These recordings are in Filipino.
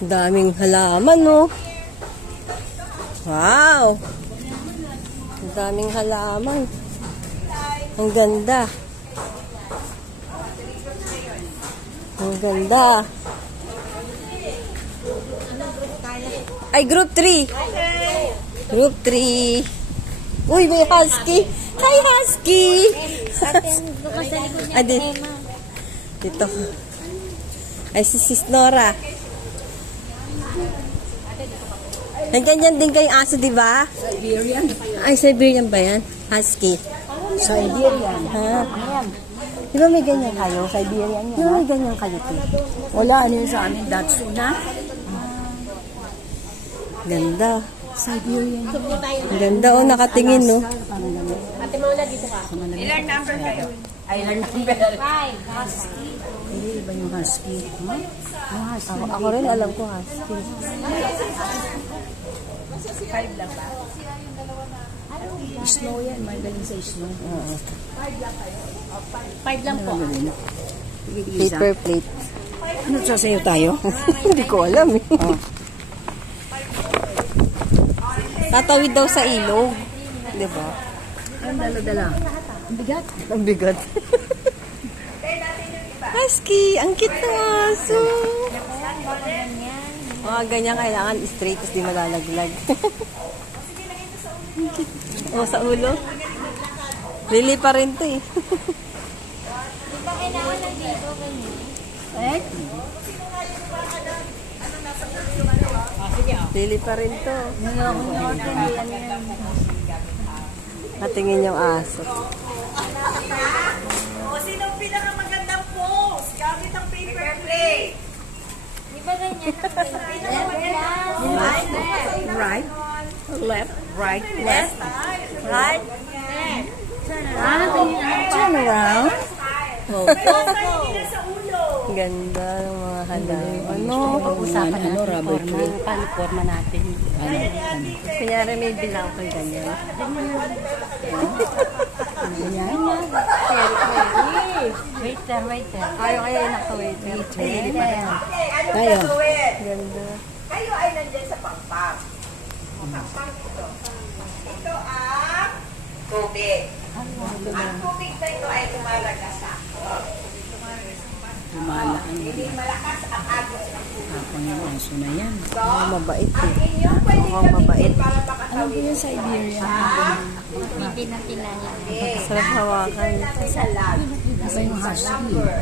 Daming halaman, no? Wow! Ang daming halaman. Ang ganda. Ang ganda. Ay, group 3. Group 3. Uy, may husky. Hi, husky. Dito. Ay, si Sis Nora. Nandiyan din kayong aso, di ba? Siberian. Ay, Siberian ba yan? Husky. Siberian. Ha? Di ba may ganyan kayo? Siberian yan. Di ba may ganyan kayo? Wala, ano yun sa amin? Datsun na? Ganda. Siberian. Ganda, oh, nakatingin, no? Ate Maula, dito ka. Ilang number kayo? Ilan number? 5. Husky. Hindi, iba yung husky. Huh? Yung husky. Ako rin, alam ko, husky. 5 lang ba? Snow yan. Magaling sa snow. 5 lang po. Paper plate. Ano sasayo tayo? Hindi ko alam, eh. Oh. Tatawid daw sa ilog. Di ba? Ang dala-dala. Ang bigat. Ang bigat. Husky, ang cute ng aso. Mga ganyan kailangan straight, tapos di malalaglag. O, sa ulo. Lili pa rin to, eh. Di ba kailangan lang dito? Eh? Lili pa rin to. Natingin yung aso. O, sinong pinakamagandang pose? Gamit ang paper plate. Di ba ganyan? Right. Left. Right. Left, right, Turn around. sa ulo. Ganda ng mga halaman. Ano? Pag-usapan natin rubber tree. Paano forma natin? Kunyari may bilang ko ganyan. Waiter. Ayaw kaya yung naka-waiter. Ano Tayo. gagawin? Ganda. Kayo ay nandyan sa pangpang. Pangpang ito. Ito ang tubig. Ang tubig na ito ay lumalagasa. Lumalaan. Hindi malakas ang agos ng tubig. Kapang yung aso na yan. So, Mabait, ang eh. inyong pwede Mukhang mabait. gamitin para Ano po makatawid yung Siberian? Hindi na tinanya. Sarap hawakan. sa lag. Iba yung husky. Number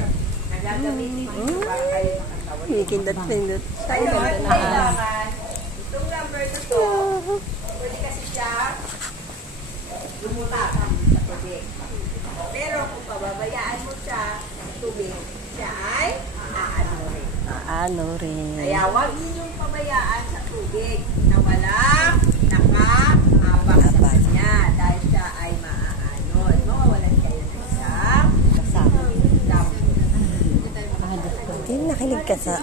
na gagamitin mo para kayo makatawid. May kindot-pindot. Ngayon, kailangan itong number na to, pwede kasi siya lumutak sa tubig. Pero kung pababayaan mo siya ng tubig, siya ay aano rin. Ano rin. Kaya huwag ninyong pabayaan sa tubig na walang nakaabak sa kanya dahil siya ay maaano. Mawawalan kayo ng isang Hindi nakinig ka sa...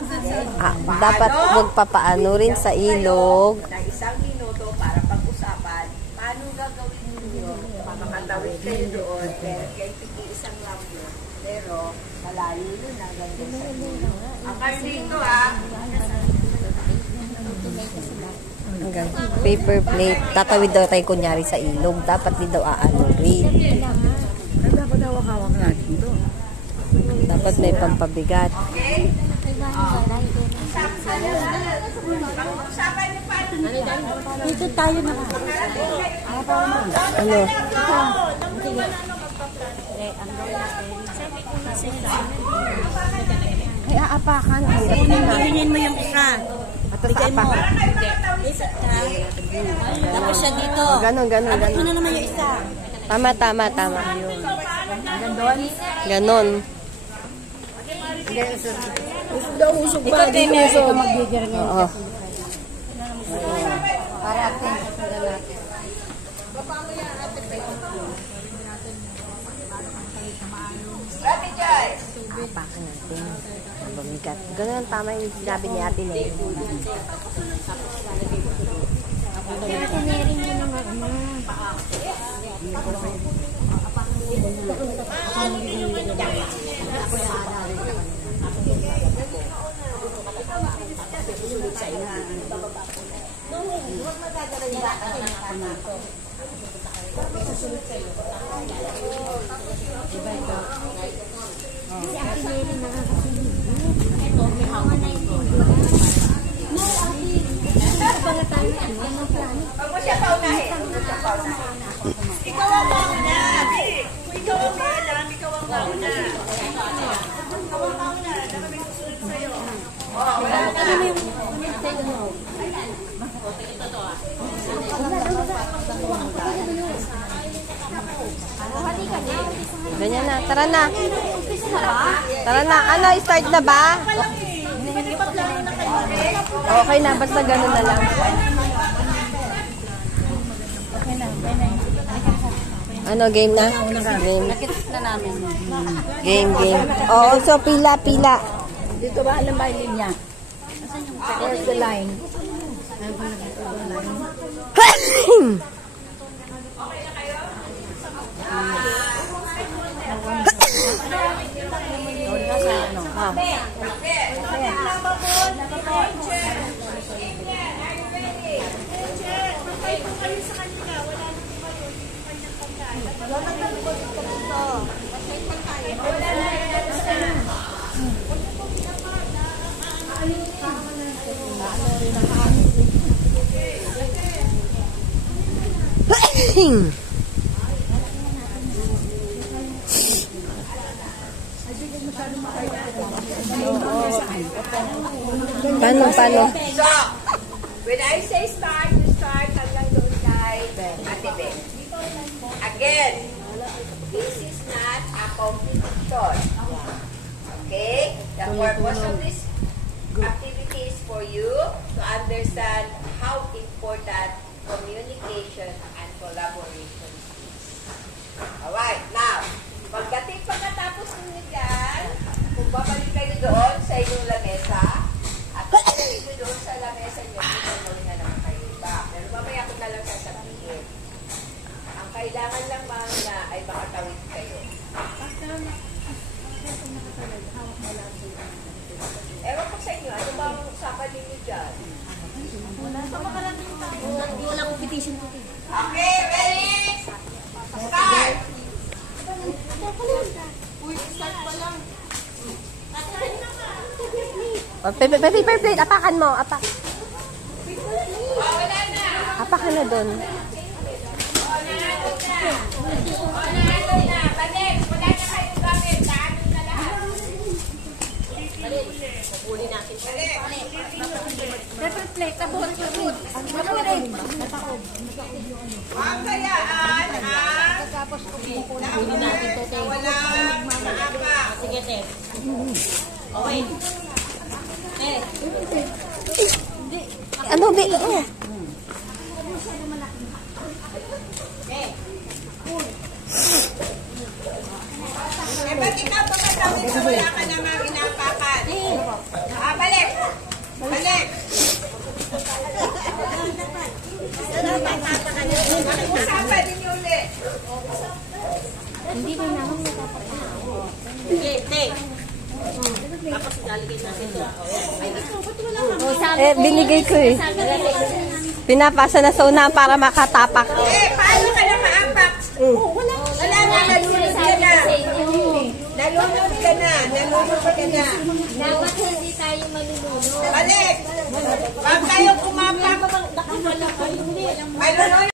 dapat huwag papaano rin sa ilog. na isang minuto para pag-usapan paano gagawin ninyo makakatawid kayo doon pero kayo isang lang yun pero malayo yun hanggang doon sa dulo. Ang dito Hanggang paper plate. Tatawid daw tayo kunyari sa ilog. Dapat di daw aano rin. Dapat hawak-hawak natin to. Dapat may pampabigat. pag-usapan niyo paano Dito tayo na. Ano? Ay, aapakan. Hingin mo yung isa. Atras aapakan. Tapos siya dito. Ganon. Ano naman yung isa? Tama. Ganon. Usog daw, usog pa. Di mo usog. Magbigir ngayon. Oo. Para atin. Rabbit Joyce Aapakan natin. Mabigat. Ganon ang tama yung sinabi ni ate na yun. Kaya tinirin nyo naman. Huwag mo siya paunahin. Ikaw ang mauna. Ikaw ang maalam. Ikaw ang mauna. Ikaw ang mauna. Dapat may susunod sa'yo. Oo, wala ka na. Ganyan na. Tara na. Tara na. Ano, start na ba? Okay na. Basta ganun na lang. Ano, game na? Game. Na namin. Game. Oo, so pila. Dito ba? Alam ba yung linya? There's the line. Paano? So, when I say start, you start hanggang doon kay Ate Ben. Again, this is not a competition. Okay? The purpose of this activity is for you to understand how important communication and collaboration is. Alright, now, pagkatapos ninyo dyan, kung babalik kayo doon sa inyong lamesa, at pagkatapos nyo doon sa lamesa nyo, hindi na naman kayo iba. Pero mamaya ko na lang sasabihin. Ang kailangan lang mga ay makatawid kayo. Ewan ko sa inyo, ano ba ang usapan ninyo dyan? Wala competition ko. Okay, ready? Start! Uy, start pa lang. Paper plate. Apakan mo. Oh, wala na. Apakan na dun. Oh, nanalo na. Balik, wala na kayong gamit. Naano na lahat. Balik. Pupuli natin. Balik. Paper plate. Tapos. Ang kayaan ang Tapos. number na walang maapak. Sige, te. Okay. Ano, be? Eh, ba't ikaw tumatawid na wala ka namang inapakan? Balik! Balik! Usapan din yung ulit. Hindi na naman natapos. Sige, te. Tapos ilalagay natin ito. Binigay ko eh. Pinapasa na sa una para makatapak. Paano ka na maapak? Wala na, nalunod ka na. Nalunod ka na. Dapat hindi tayo malulunod. Balik! Huwag kayong umapak. Malunod